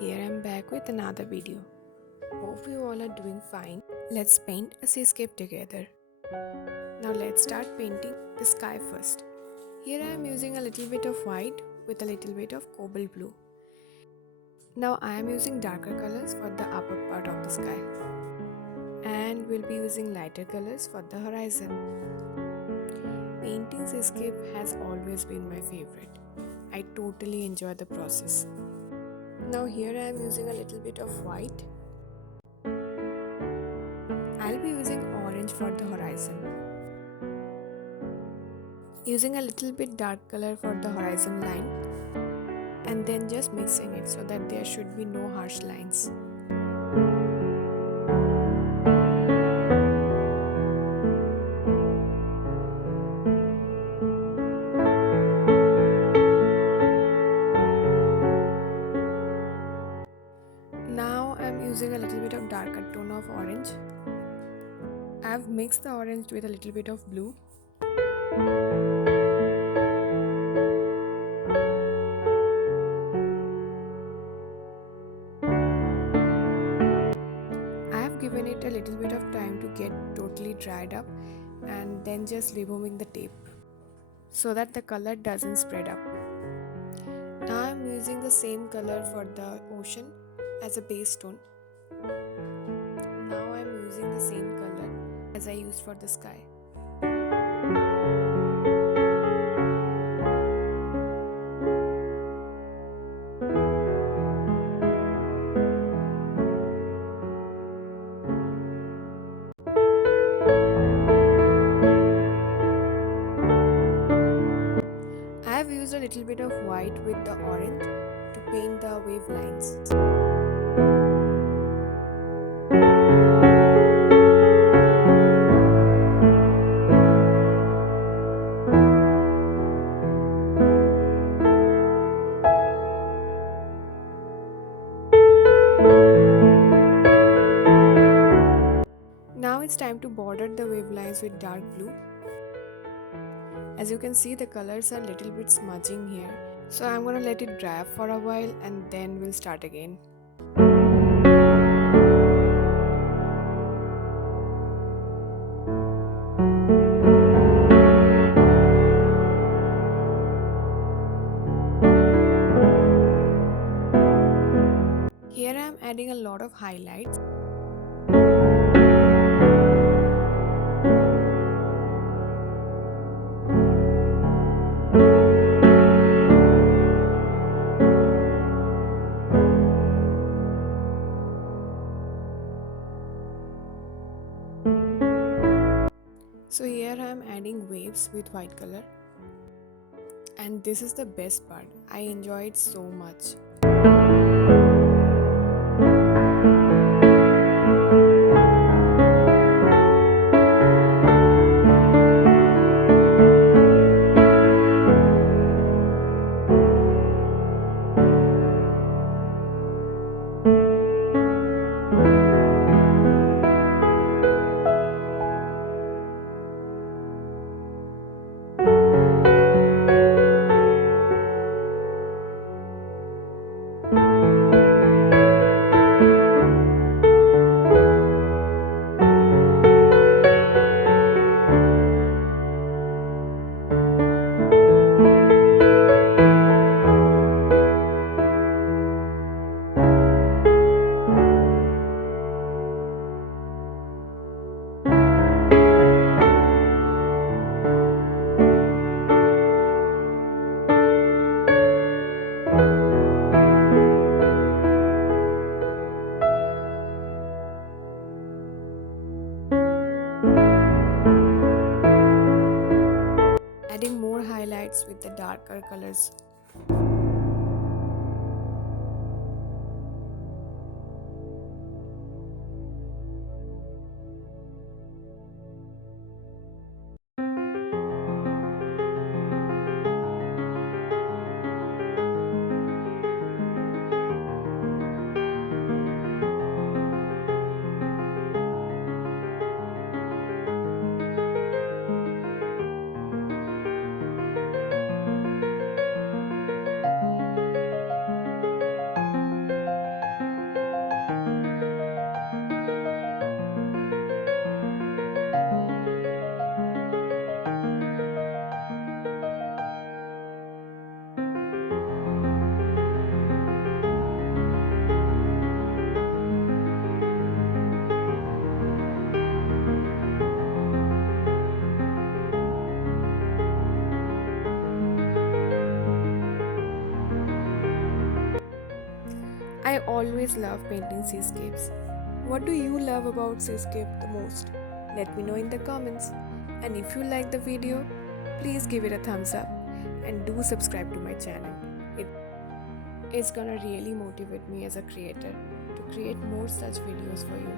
Here I'm back with another video. Hope you all are doing fine. Let's paint a seascape together. Now let's start painting the sky first. Here I am using a little bit of white with a little bit of cobalt blue. Now I am using darker colors for the upper part of the sky. And we'll be using lighter colors for the horizon. Painting seascape has always been my favorite. I totally enjoy the process. Now here I am using a little bit of white. I'll be using orange for the horizon. Using a little bit dark color for the horizon line and then just mixing it so that there should be no harsh lines. Now I'm using a little bit of darker tone of orange. I've mixed the orange with a little bit of blue. I have given it a little bit of time to get totally dried up and then just removing the tape so that the color doesn't spread up. Now I'm using the same color for the ocean as a base tone. Now I'm using the same color as I used for the sky. I have used a little bit of white with the orange to paint the wave lines. Now it's time to border the wave lines with dark blue. As you can see, the colors are a little bit smudging here. So I'm gonna let it dry up for a while and then we'll start again. Here I'm adding a lot of highlights. So here I am adding waves with white color. And this is the best part. I enjoy it so much. Adding more highlights with the darker colors. I always love painting seascapes. What do you love about seascape the most? Let me know in the comments. And if you like the video, please give it a thumbs up and do subscribe to my channel. It's gonna really motivate me as a creator to create more such videos for you.